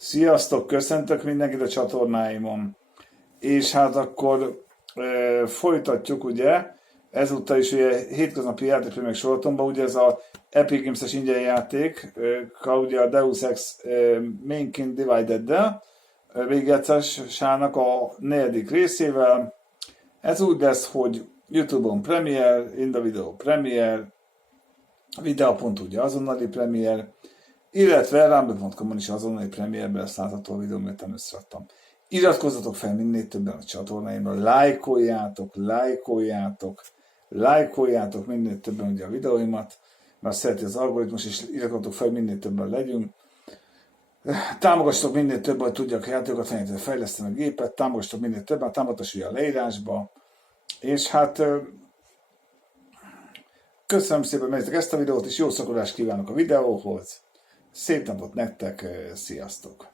Sziasztok, köszöntök mindenkit a csatornáimon. És hát akkor folytatjuk, ugye, ezúttal is ugye hétköznapi játék Premierek Sorozatomban, ugye ez a Epic Games-es ingyen játék, ugye a Deus Ex Mankind Divided-del, végigjátszásának a 4. részével. Ez úgy lesz, hogy YouTube-on Premier, in the video Premier, videópont ugye azonnali Premier, illetve rumble.com-on is azonnali Premierben lesz látható a videó, mert összeraktam. Iratkozzatok fel minél többen a csatornáimra, lájkoljátok minél többen ugye a videóimat, mert szereti az algoritmus, és iratkozzatok fel, minél többen legyünk. Támogassatok minél többen, hogy tudjak a játékokat fejleszteni a gépet, támogassatok minél többen, támogatást ugye a leírásba, és hát köszönöm szépen, hogy megnéztek ezt a videót, és jó szakolást kívánok a videóhoz. Szép napot nektek, sziasztok!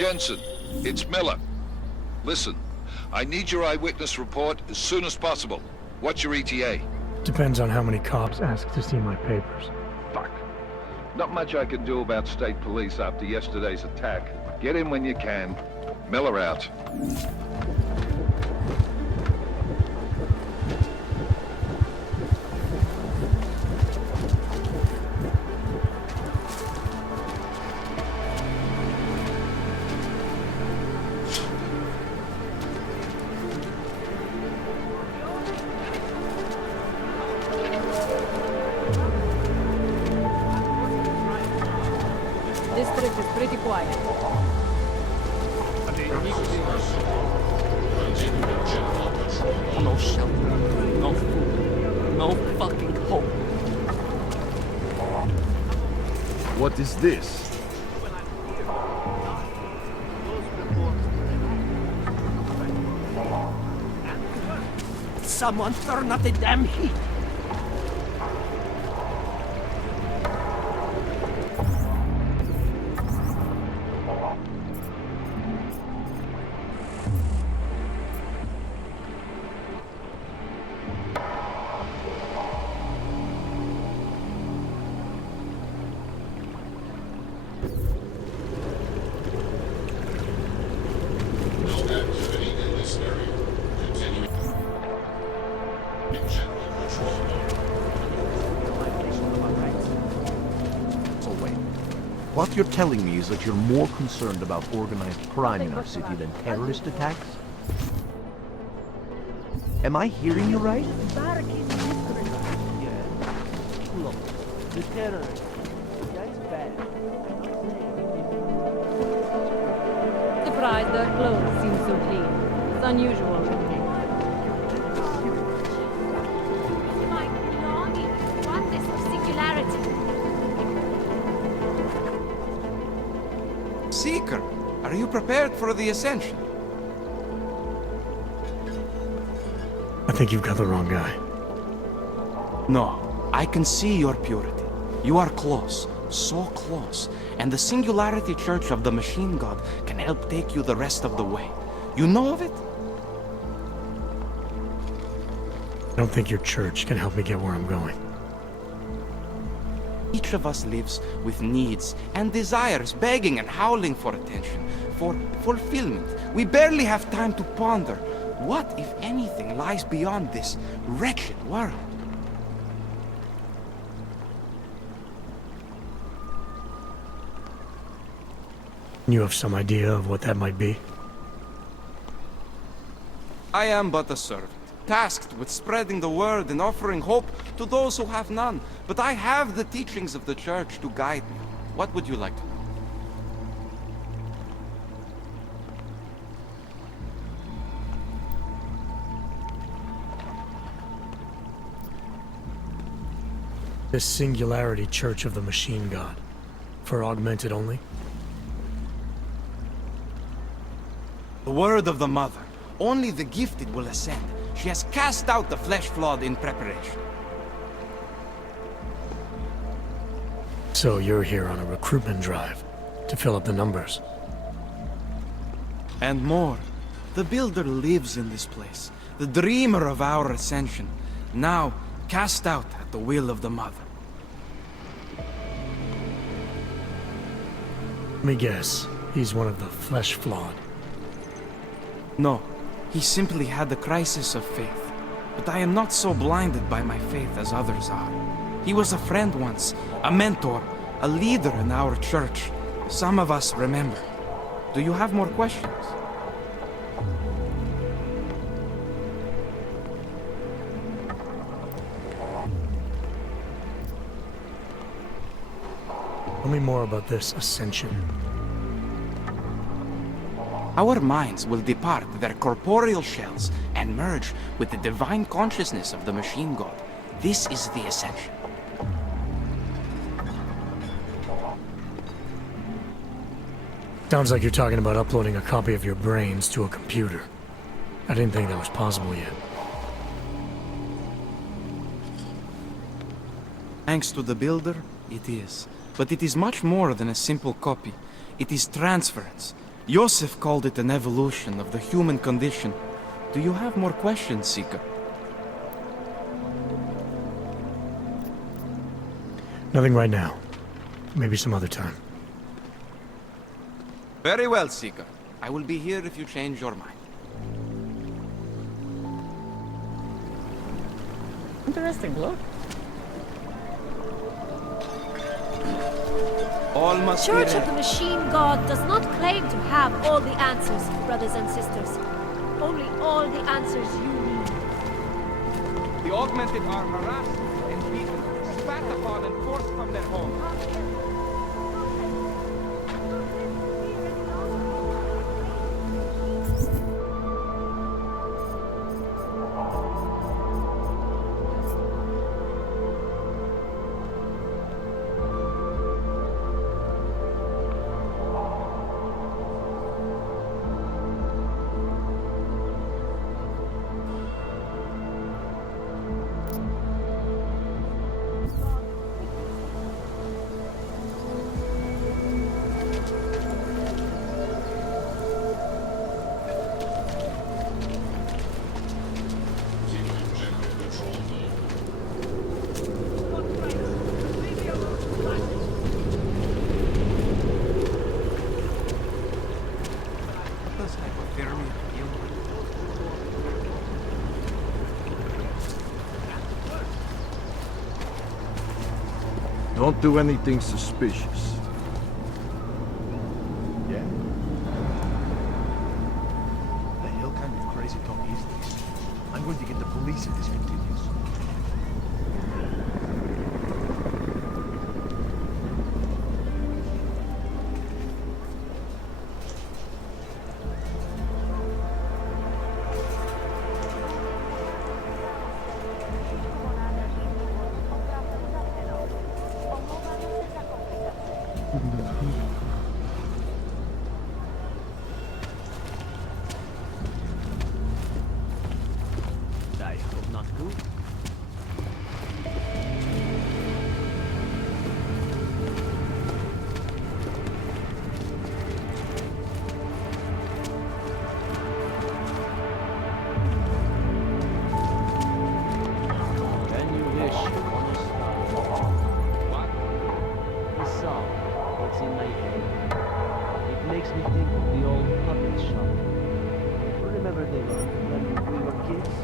Jensen, it's Miller. Listen, I need your eyewitness report as soon as possible. What's your ETA? Depends on how many cops ask to see my papers. Fuck. Not much I can do about state police after yesterday's attack. Get in when you can. Miller out. District is pretty quiet. No shelter, no food, no fucking hope. What is this? Someone turn up the damn heat. What you're telling me is that you're more concerned about organized crime in our city than terrorist attacks? Am I hearing you right? Look, the terrorists. That's bad. Surprised their clothes seem so clean. It's unusual. My longing, oneness of singularity. Seeker, are you prepared for the ascension? I think you've got the wrong guy. No, I can see your purity. You are close, so close, and the Singularity Church of the Machine God can help take you the rest of the way. You know of it? I don't think your church can help me get where I'm going. Each of us lives with needs and desires, begging and howling for attention, for fulfillment. We barely have time to ponder what, if anything, lies beyond this wretched world. You have some idea of what that might be? I am but a servant, tasked with spreading the word and offering hope to those who have none. But I have the teachings of the Church to guide me. What would you like to know? This Singularity Church of the Machine God. For augmented only? The word of the Mother. Only the gifted will ascend. She has cast out the flesh-flawed in preparation. So you're here on a recruitment drive to fill up the numbers. And more. The Builder lives in this place. The dreamer of our ascension. Now cast out at the will of the Mother. Let me guess. He's one of the flesh-flawed. No, he simply had a crisis of faith. But I am not so blinded by my faith as others are. He was a friend once, a mentor, a leader in our church. Some of us remember. Do you have more questions? Tell me more about this ascension. Our minds will depart their corporeal shells and merge with the divine consciousness of the Machine God. This is the ascension. Sounds like you're talking about uploading a copy of your brains to a computer. I didn't think that was possible yet. Thanks to the Builder, it is. But it is much more than a simple copy. It is transference. Joseph called it an evolution of the human condition. Do you have more questions, Seeker? Nothing right now. Maybe some other time. Very well, Seeker. I will be here if you change your mind. Interesting look. All must be Church of ready. the Machine God does not claim to have all the answers, brothers and sisters. Only all the answers you need. The augmented are harassed and beaten, spat upon and forced from their homes. What does hypothermia feel like? Don't do anything suspicious. I hope not good. Can you wish upon a star? What? A song that's in my head. It makes me think of the old puppet shop. Remember they were when we were kids?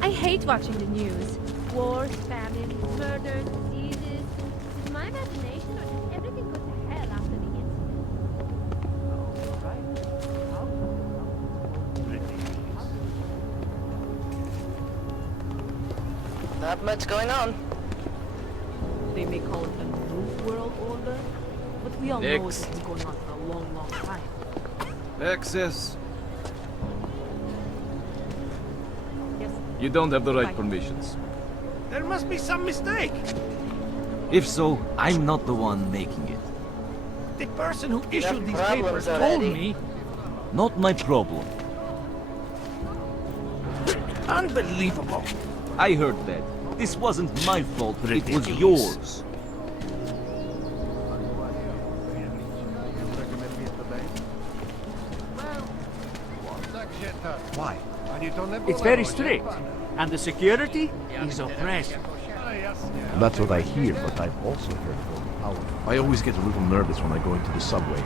I hate watching the news. Wars, famine, murders, diseases. Is my imagination or did everything go to hell after the incident? Not much going on. They may call it a new world order, but we all know Next. it's been going on for a long, long time. Access. Yes. You don't have the right Fine. permissions. There must be some mistake. If so, I'm not the one making it. The person who issued these problems papers already. told me. Not my problem. Unbelievable. I heard that. This wasn't my fault, it was yours. Why? It's very strict, and the security is oppressive. That's what I hear, but I've also heard from Howard. I always get a little nervous when I go into the subway.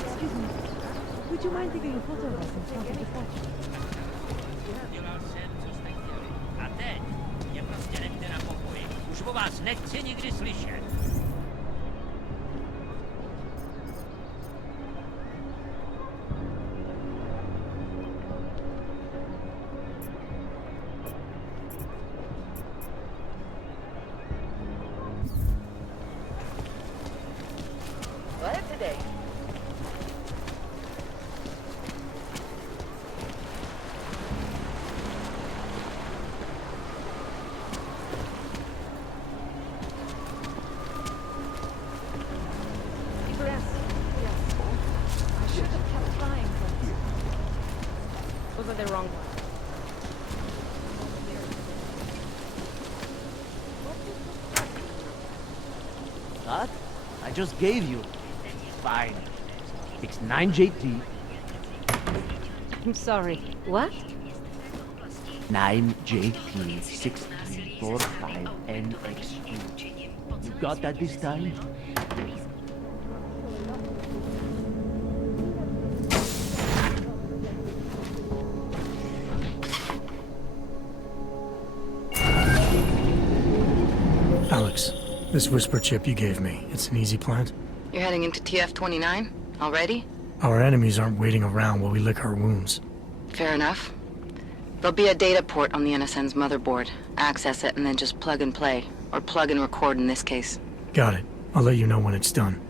Excuse me. Would you mind taking a photo of us in front of the statue? A teď je prostě nechte na pokoji. Už o vás nechci nikdy slyšet. What today? Yes, yes. I should have kept trying, but... Those are the wrong ones. That? I just gave you. Fine. It's 9JT. I'm sorry. What? 9JT6345NXQ. You got that this time? This whisper chip you gave me, it's an easy plant? You're heading into TF-29? Already? Our enemies aren't waiting around while we lick our wounds. Fair enough. There'll be a data port on the NSN's motherboard. Access it and then just plug and play. Or plug and record in this case. Got it. I'll let you know when it's done.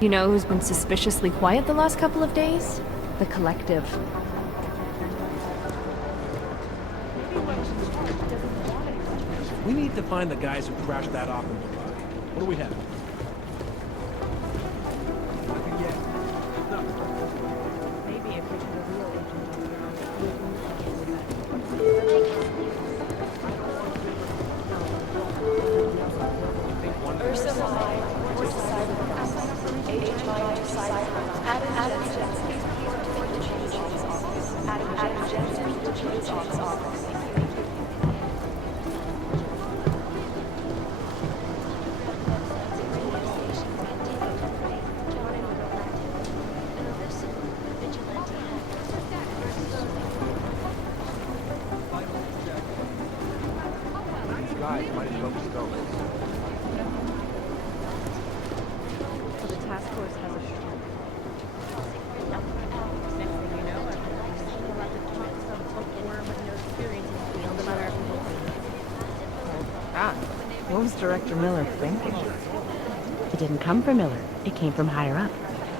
You know who's been suspiciously quiet the last couple of days? The Collective. We need to find the guys who crashed that off in Dubai. What do we have? Maybe if we could reveal What was Director Miller thinking? It didn't come from Miller. It came from higher up.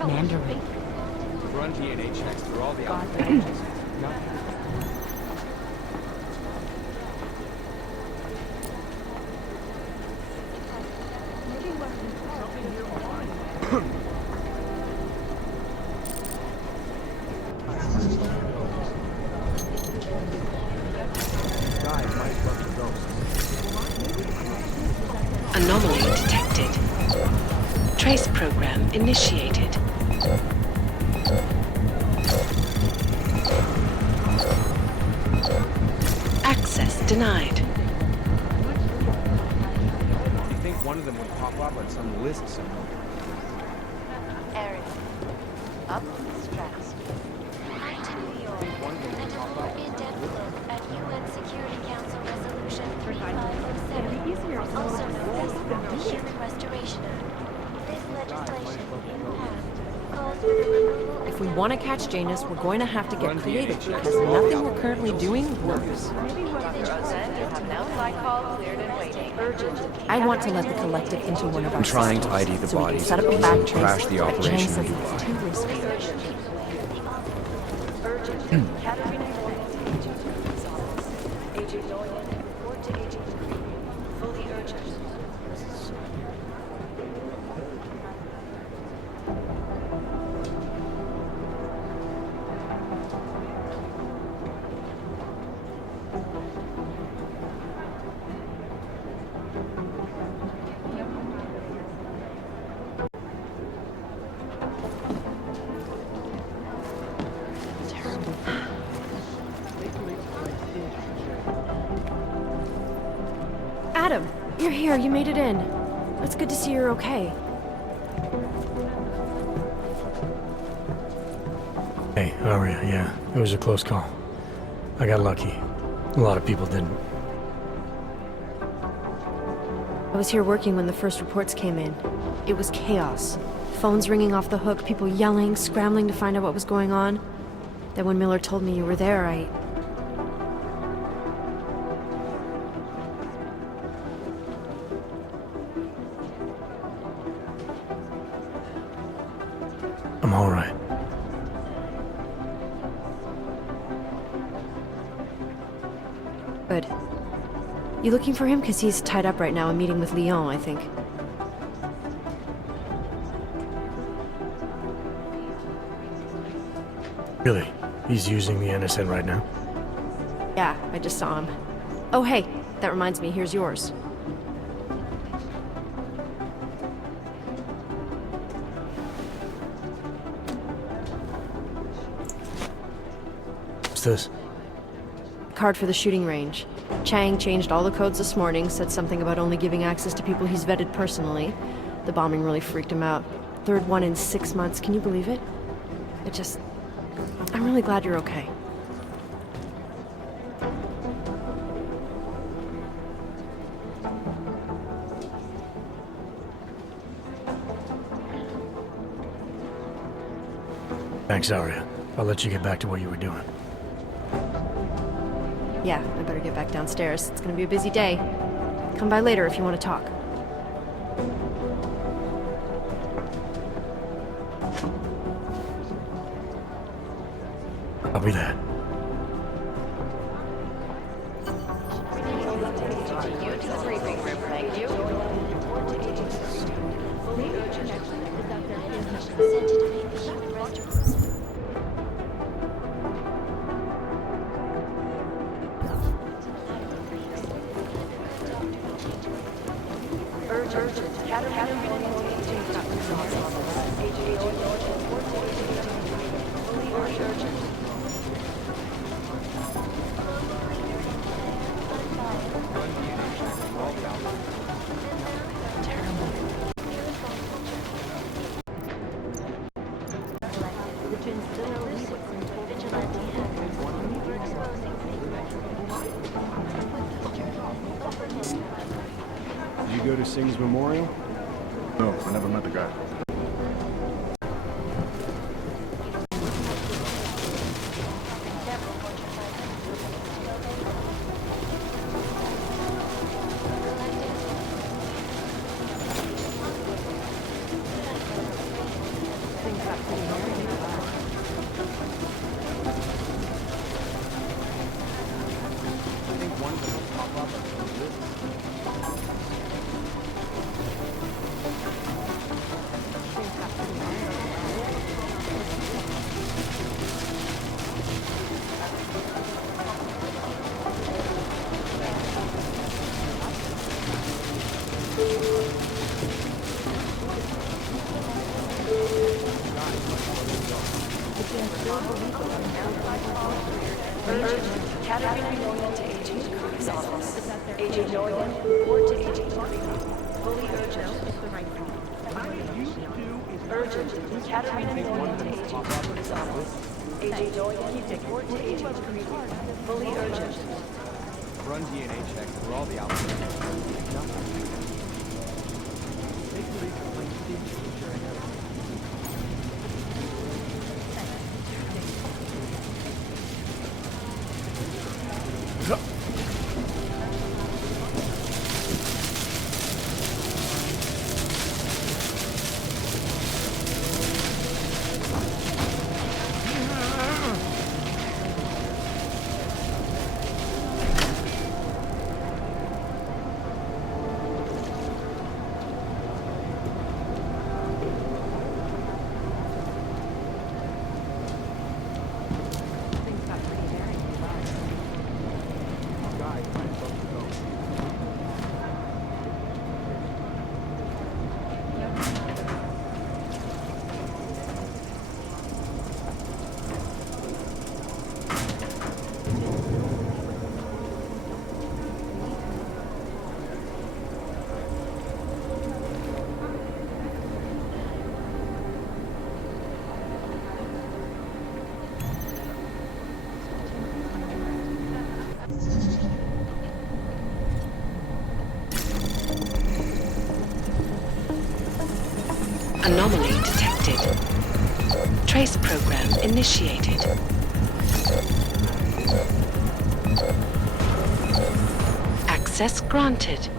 Mandarin. Run DNA checks through all the applications. Anomaly detected. Trace program initiated. Access denied. You think one of them would pop up on some list somewhere? Area. Up the stratosphere. Hi to New York. And a more in-depth look at UN Security Council Resolution 3507, also known as the Human Restoration Act. This legislation, in fact, calls for the removal of... If we want to catch Janus, we're going to have to get creative because nothing we're currently doing works. I want to let the Collective into one of our I'm trying to systems, ID the so we can bodies set up of a the back people who crashed trace, the but operation Jane in says it's too risky. Adam, you're here. You made it in. It's good to see you're okay. Hey, how are you? Yeah, it was a close call. I got lucky. A lot of people didn't. I was here working when the first reports came in. It was chaos. Phones ringing off the hook, people yelling, scrambling to find out what was going on. Then when Miller told me you were there, I'm all right. Good. You looking for him? Because he's tied up right now, a meeting with Lyon, I think. Really? He's using the NSN right now? Yeah, I just saw him. Oh, hey, that reminds me, here's yours. What's this? Card for the shooting range. Chang changed all the codes this morning, said something about only giving access to people he's vetted personally. The bombing really freaked him out. Third one in 6 months, can you believe it? I'm really glad you're okay. Thanks, Arya. I'll let you get back to what you were doing. Yeah, I better get back downstairs. It's gonna be a busy day. Come by later if you want to talk. I'll be there. Did you go to Singh's memorial? No, I never met the guy. Run DNA checks for all the outfits. Anomaly detected. Trace program initiated. Access granted.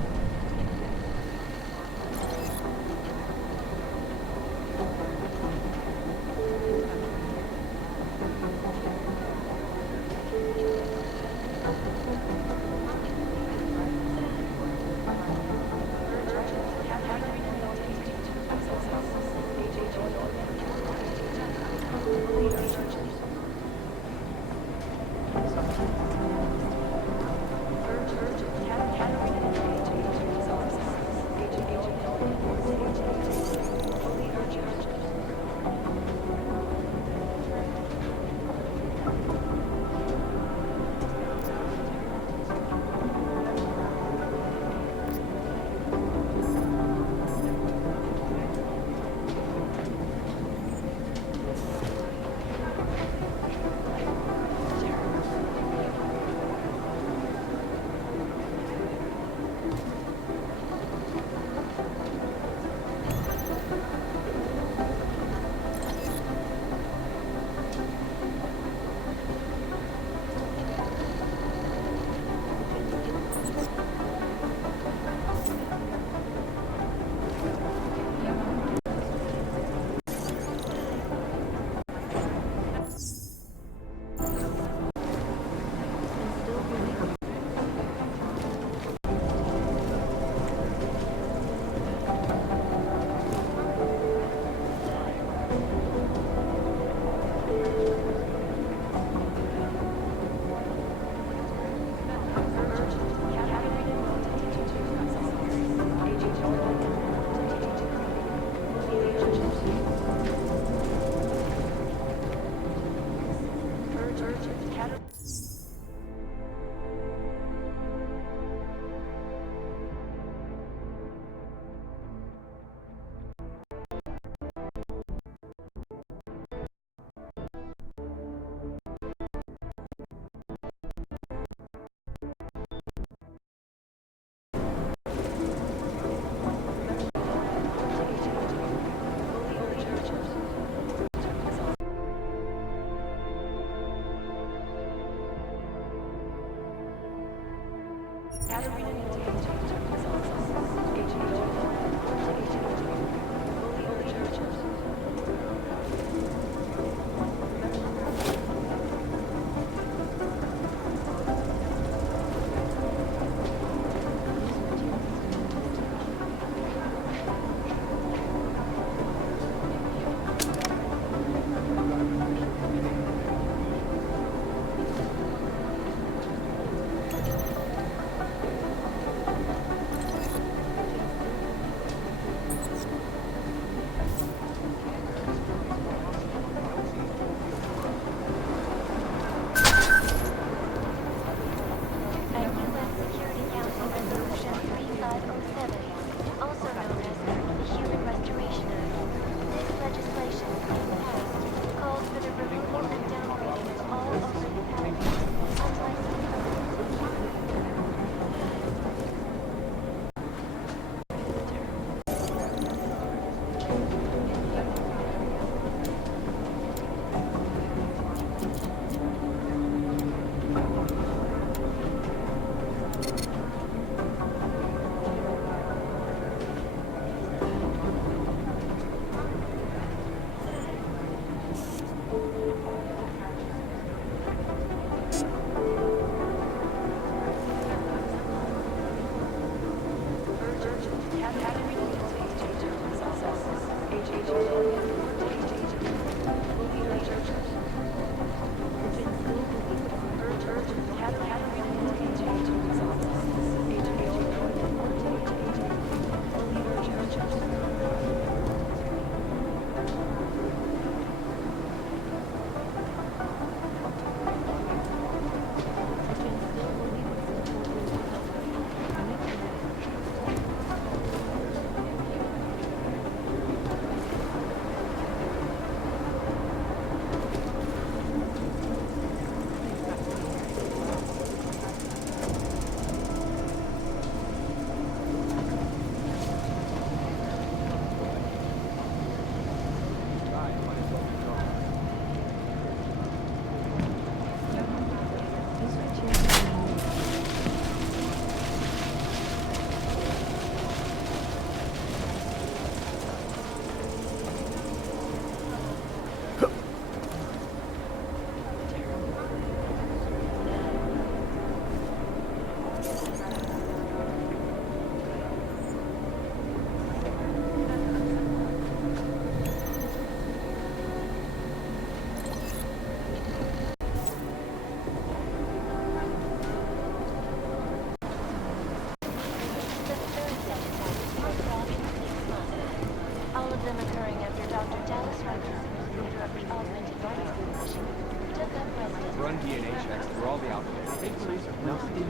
them occurring after Dr. Dallas Rogers, leader of the Augmented Rights Coalition, took up residence. Run DNA checks through all the alphabet agencies. Nothing.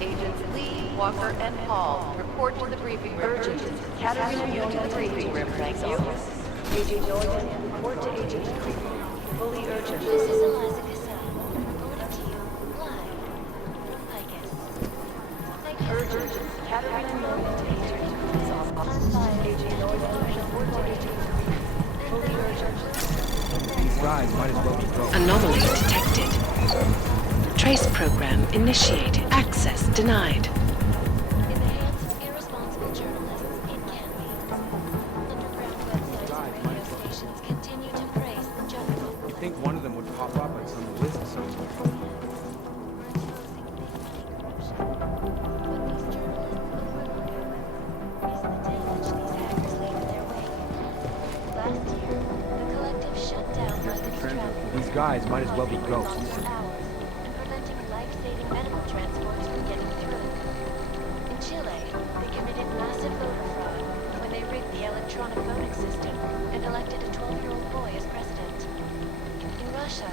Agents Lee, Walker, and Hall report to the briefing room. Urgent. Katarina, you to the briefing room. Thank you. Agent Norton, report to Agent Creepy. Fully urgent. This is Eliza Cassell, reporting to you live from Picus. Urgent. Katarina Norton to Agent Creepy's office. Agent Norton, report to Agent Creepy. Fully urgent. These guys might as well be broke. Anomaly detected. Trace program initiated. Access denied. In the hands of irresponsible journalists, it can be. Underground websites and radio stations continue to praise the juggernaut. You'd think one of them would pop up on some list somewhere. Last year, the collective shut down luggage travel These guys might as well be ghosts. for hours and preventing life-saving medical transports from getting through. In Chile, they committed massive voter fraud when they rigged the electronic voting system and elected a 12-year-old boy as president. In Russia,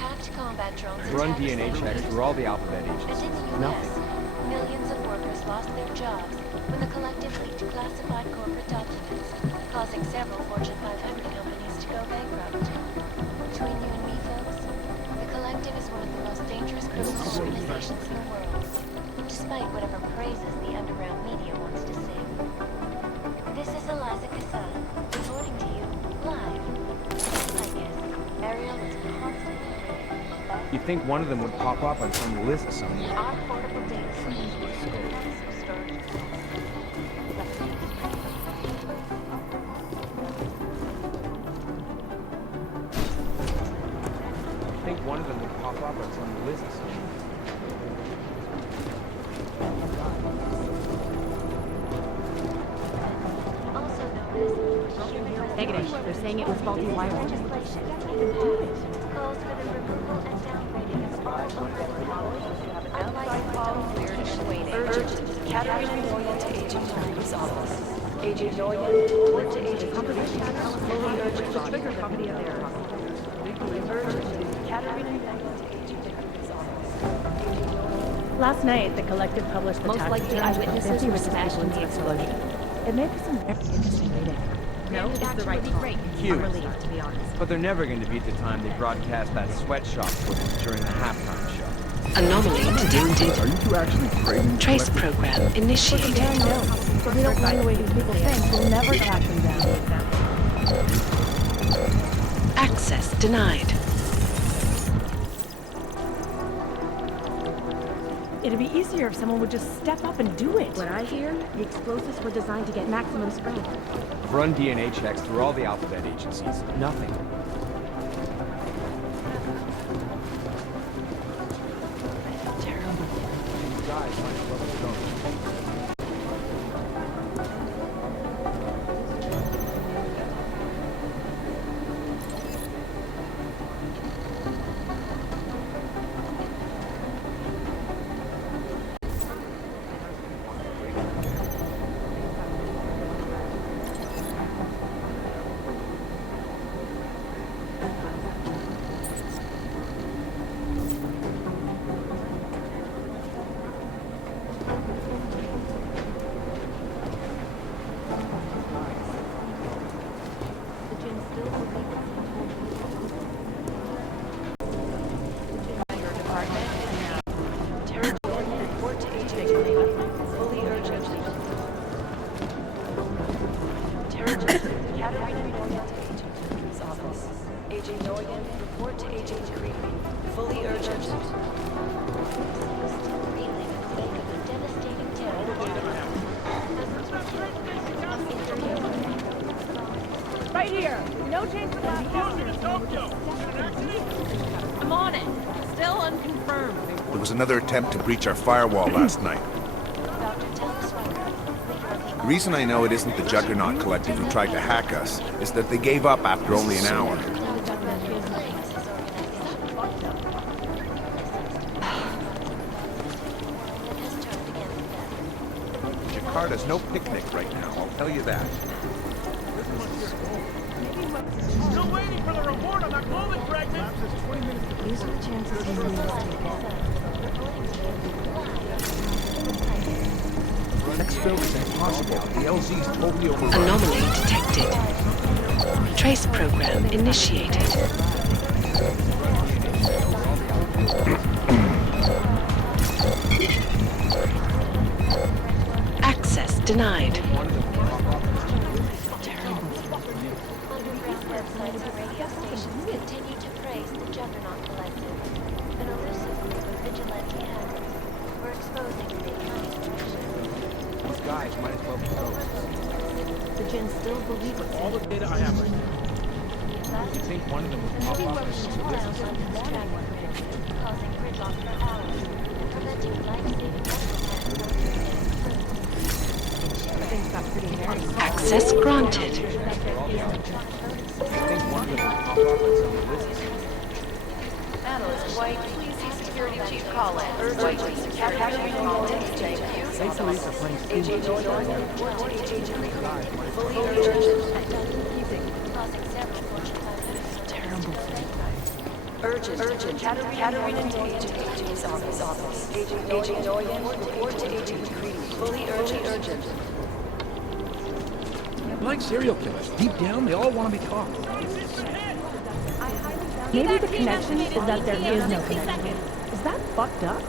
hacked combat drones Run attacked DNA civil checks through all the alphabet and agencies. in the US, Nothing. millions of workers lost their jobs when the collective leaked classified corporate documents, causing several Fortune 500 companies to go bankrupt. Between you and me, folks, the collective is one of the most dangerous criminal organizations in the world, despite whatever praises the underground media wants to sing. This is Eliza Cassell, reporting to you live. I guess Ariel is constantly ringing. You'd think one of them would pop up on some list somewhere. Our portable data center storage. You'd think one of them would pop up on some list somewhere. Negative. They're saying it was faulty wiring. Calls for the removal and downgrading of all Urgent. Katarina Noyan to Agent Creepy's office. Agent Noyan, report to Agent Creepy. Fully urgent. Trigger company of error. Urgent. Katarina Noyan to Agent Creepy's office. Last night, the collective published the Most likely eyewitnesses were smashed in the explosion. It may be some very interesting reading. No, it's the right call. Cute. I'm relieved, to be honest. But they're never going to beat the time they broadcast that sweatshop footage during the halftime show. Anomaly detected. Are you two actually trading? Trace program initiated. Comparing notes. If we don't find the way these people think, we'll never track them down. Access denied. It'd be easier if someone would just step up and do it. What I hear, the explosives were designed to get maximum spread. Run DNA checks through all the alphabet agencies. Nothing. These guys might as well be ghosts. Agent Noyan, report to Agent Creepy. Fully urgent. reeling in the wake of the devastating terror. Right here. No chance of that. I'm on it. Still unconfirmed. There was another attempt to breach our firewall last night. The reason I know it isn't the Juggernaut Collective who tried to hack us is that they gave up after only an hour. Jakarta's no picnic right now, I'll tell you that. Still waiting for the report on that woman pregnant! These are the chances he made a mistake. Next build is impossible. The LZ's totally overrun. Anomaly detected. Trace program initiated. Access denied. Underground websites and radio stations continue to praise the Juggernaut Collective, an elusive group of vigilante hackers. We're exposing the accounting corruption. These guys might as well be ghosts. The Jinn still believe what's All the data I have right now. You think one of them would pop up and see this? Causing gridlock for hours and preventing life-saving medical care from Things got pretty hairy. Access granted. Analyst White, please see Security Chief Collins. White, Security Chief Collins, thank you. Agent Jordan, report to Agent Green. Fully urgent. causing several Fortune 500 Terrible. Urgent. Katarina to Agent's office. Agent Jordan, report to Agent Green. Fully urgent. Like serial killers, deep down they all want to be caught. Maybe the connection is that there is no connection. Is that fucked up?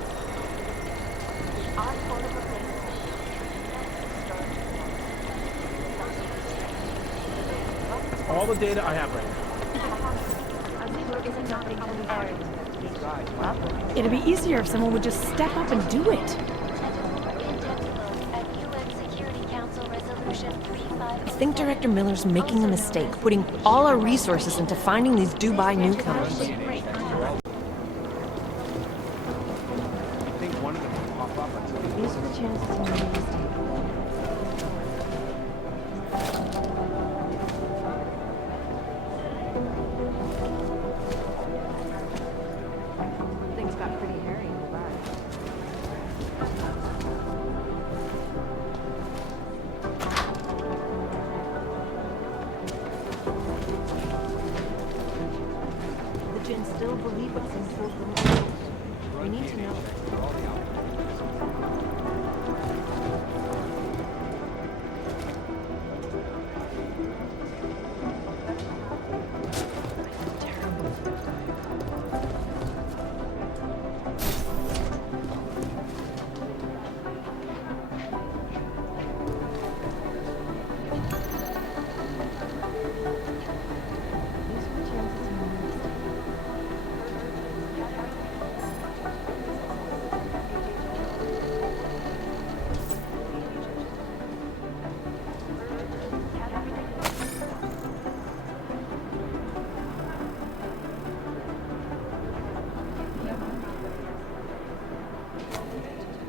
All the data I have right now. It'd be easier if someone would just step up and do it. I think Director Miller's making a mistake, putting all our resources into finding these Dubai newcomers. I think one of them will pop up and see These are the chances he made a mistake. Things got pretty hairy in the bar. The Jinn still believe what's in full them. We need to know.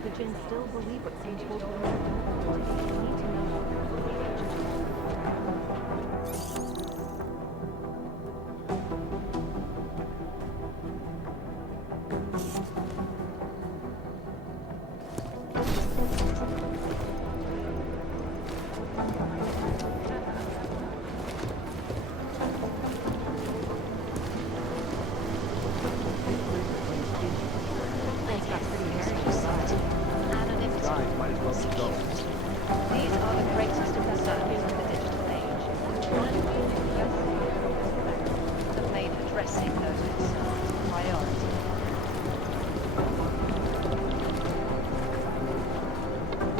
The Jinn still believe what Sage told them. We need to know. Things got pretty hairy. These are the greatest of the surveys of the digital age. Have made addressing those concerns a priority.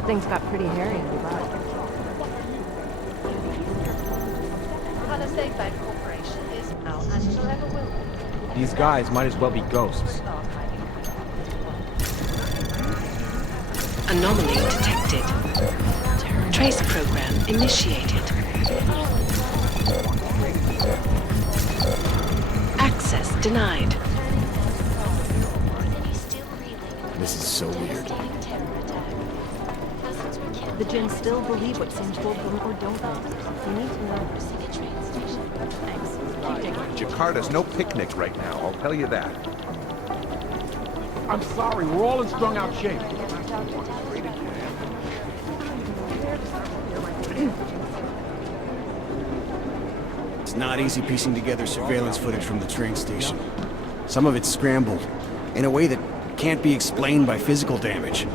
Things got pretty hairy in Dubai. Palisade Bank Corporation is now and forever will be. These guys might as well be ghosts. Anomaly detected. Trace program initiated. Access denied. This is so weird. The Jinn still believe what Sage told them or don't they? We need to know. Thanks. Jakarta's no picnic right now, I'll tell you that. I'm sorry, we're all in strung out shape. It's not easy piecing together surveillance footage from the train station. Some of it's scrambled, in a way that can't be explained by physical damage.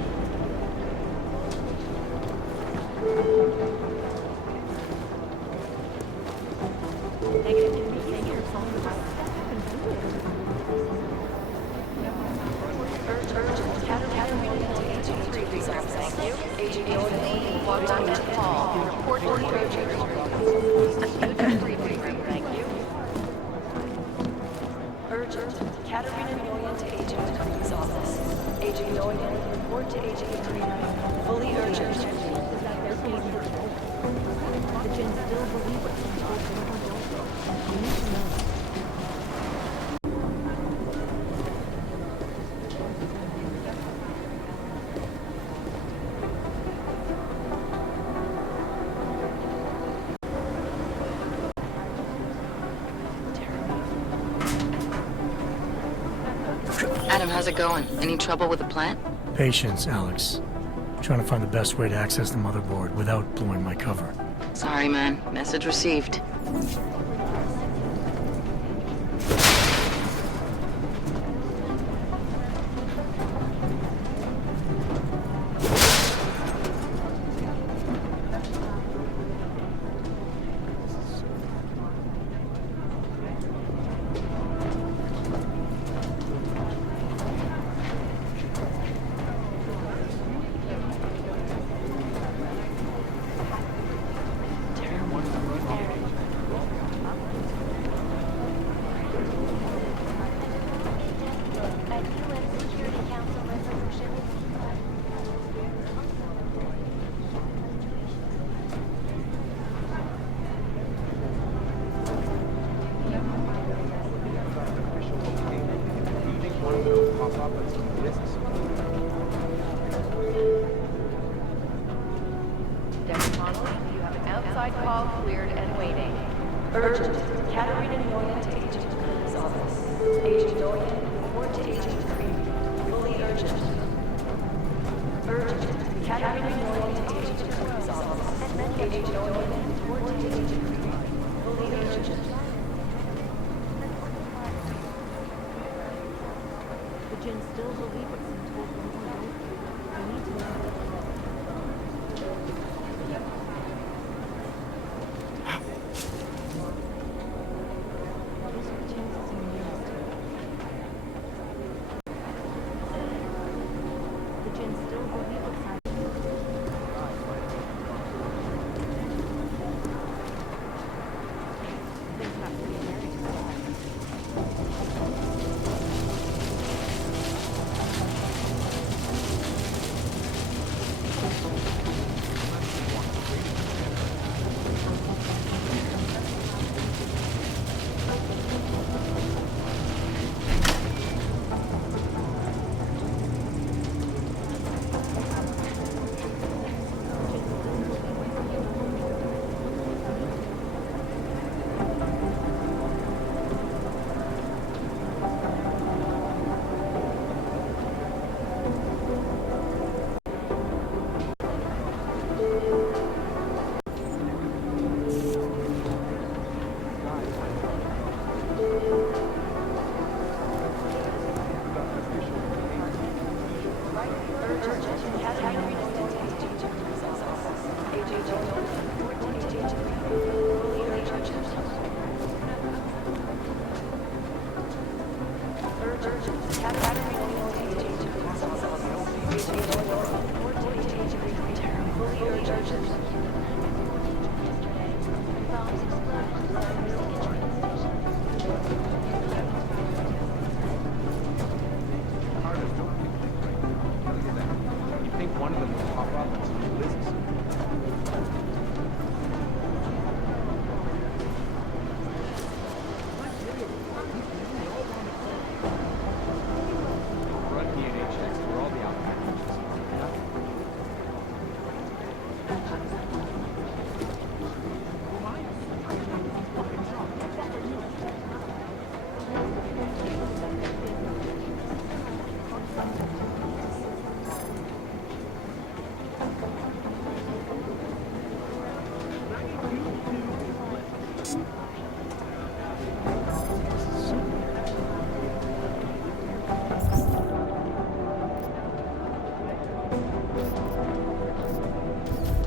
Adam, how's it going? Any trouble with the plant? Patience, Alex. Trying to find the best way to access the motherboard without blowing my cover. Sorry, man. Message received.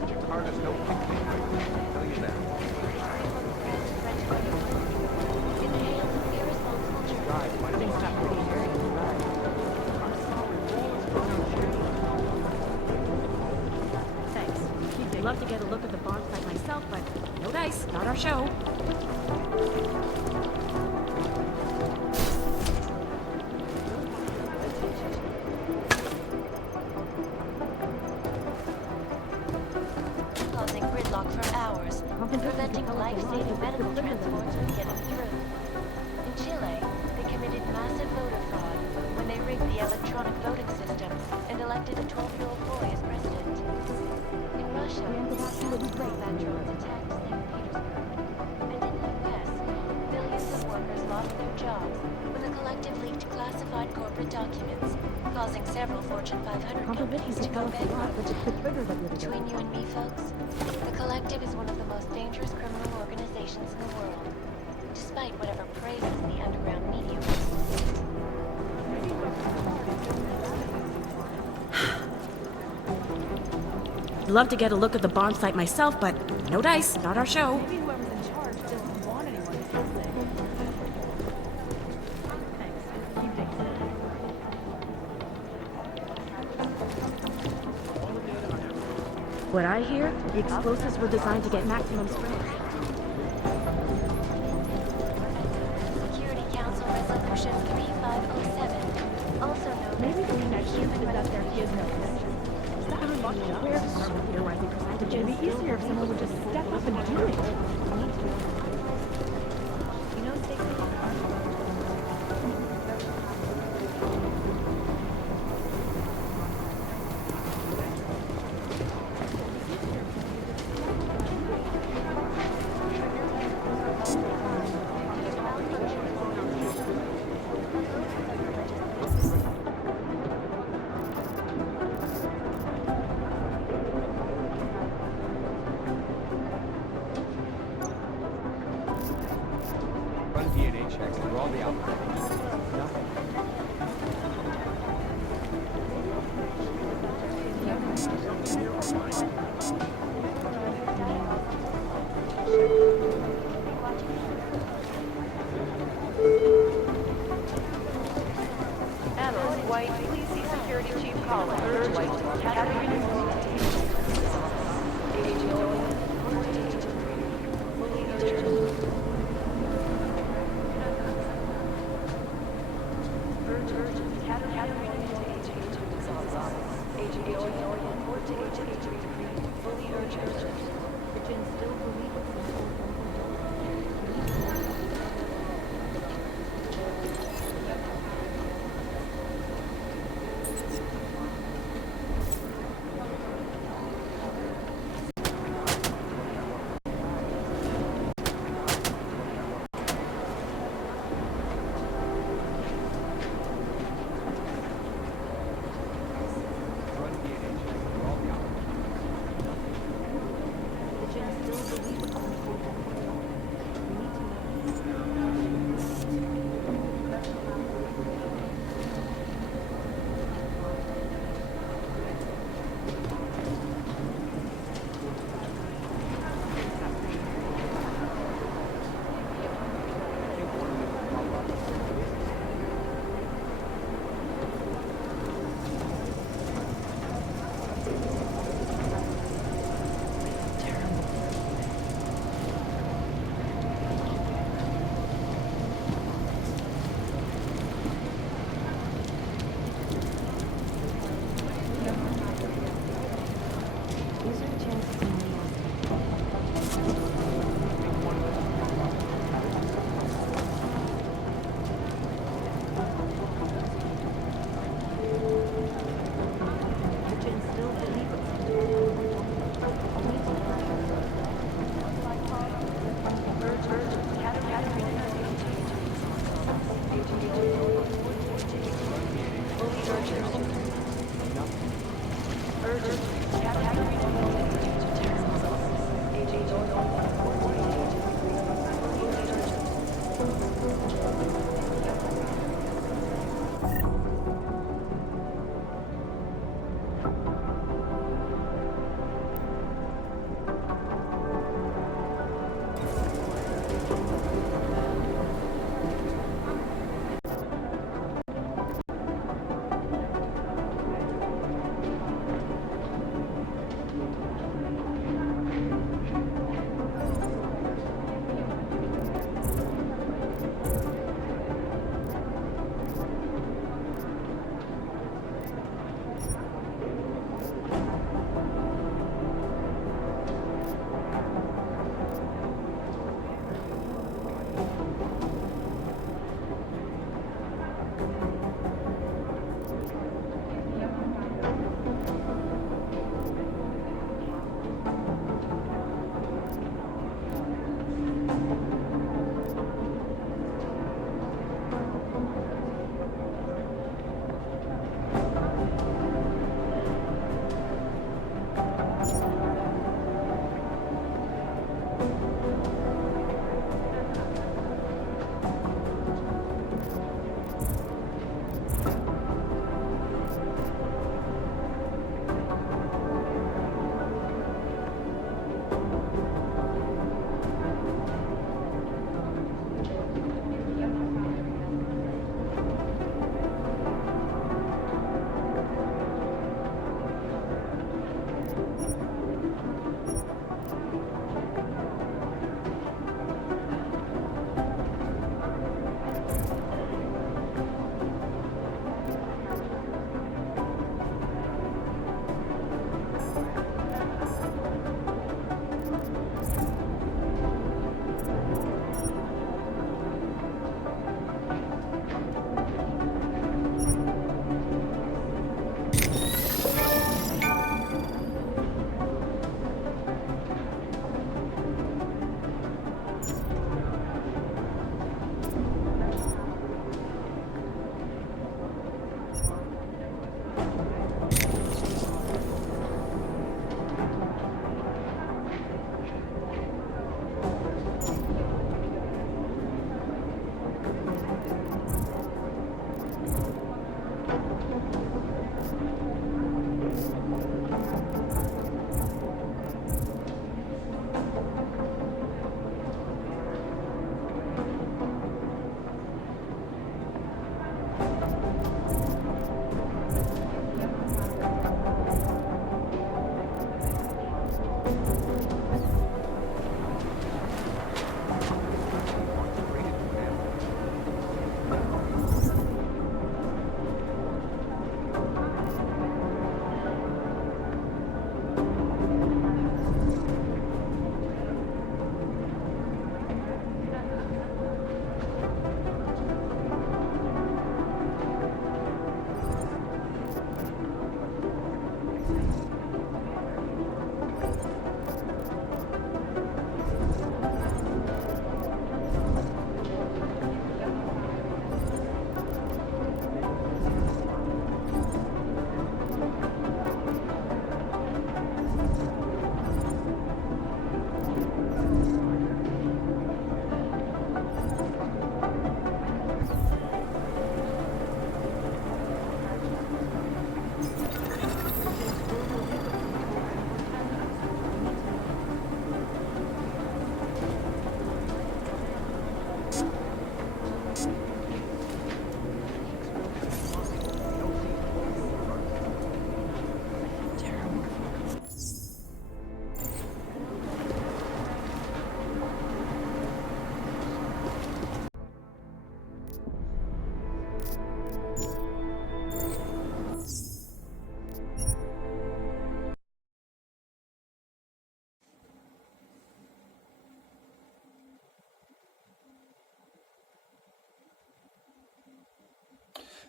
Jakarta's no picnic. I'll tell you that. Thanks. I'd love to get a look at the bomb site myself, but no dice, not our show. Causing gridlock for hours, preventing life-saving medical transports from getting through. In Chile, they committed massive voter fraud when they rigged the electronic voting systems and elected a 12-year-old boy as president. In Russia, combat drones attacked St. Petersburg. And in the US, billions of workers lost their jobs when the collective leaked classified corporate documents, causing several Fortune 500 companies to go bankrupt. Between you and me, folks, the collective is one of the most dangerous criminal organizations in the world, despite whatever praises the underground media receives. I'd love to get a look at the bomb site myself, but no dice, not our show. Maybe whoever's in charge doesn't want anyone to feel sick. Thanks. Keep taking it. What I hear, the explosives were designed to get maximum spread. Security Council Resolution 3507, also known Maybe as the connection is that there is no connection. Is that really much up? Where's the computer-rising percentages? It'd be easier if someone would just step up and do it. You know, Stacey, Run DNA checks through all the outlets. Nothing. Analyst White, please see Security Chief Collins. Third White, Catherine. Agent Owen. Urgent, Catherine. Agent Owen, report to Agent fully urgent. Virgin still believes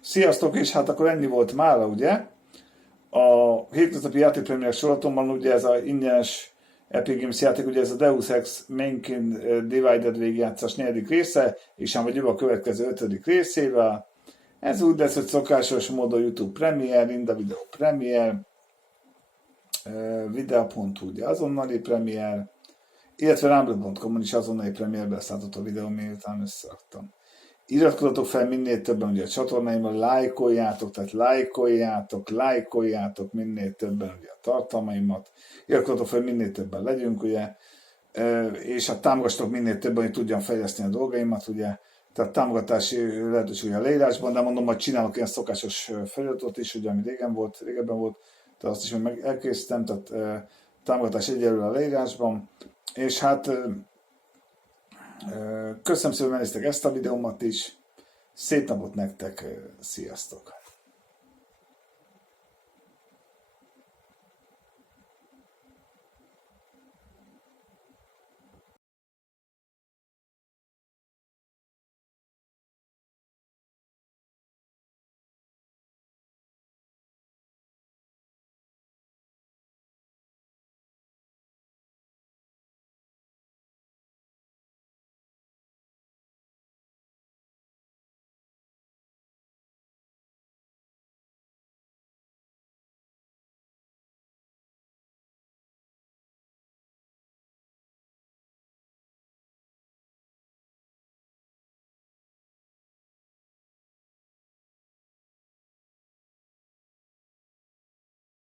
Sziasztok, és hát akkor ennyi volt mára, ugye? A hétköznapi játék Premierek sorozatomban ugye ez a ingyenes Epic Games játék, ugye ez a Deus Ex Mankind Divided végigjátszás 4. része, és ám vagy a következő 5. részével. Ez úgy lesz, hogy szokásos módon YouTube Premier, Inda Video Premier, Video.hu ugye azonnali Premier, illetve Rumble.com-on is azonnali Premierbe szálltott a videó, miután összeraktam. Iratkozzatok fel minél többen ugye a csatornáimmal, lájkoljátok minél többen ugye a tartalmaimat, iratkozzatok fel minél többen legyünk, ugye, és hát támogassatok minél többen, hogy tudjam fejleszteni a dolgaimat, ugye, tehát támogatási lehetőség a leírásban, de mondom, hogy csinálok ilyen szokásos feliratot is, ugye, ami régebben volt, tehát azt is meg elkészítem, tehát támogatás egyelőre a leírásban, és hát köszönöm szépen, hogy megnéztek ezt a videómat is, szép napot nektek, sziasztok!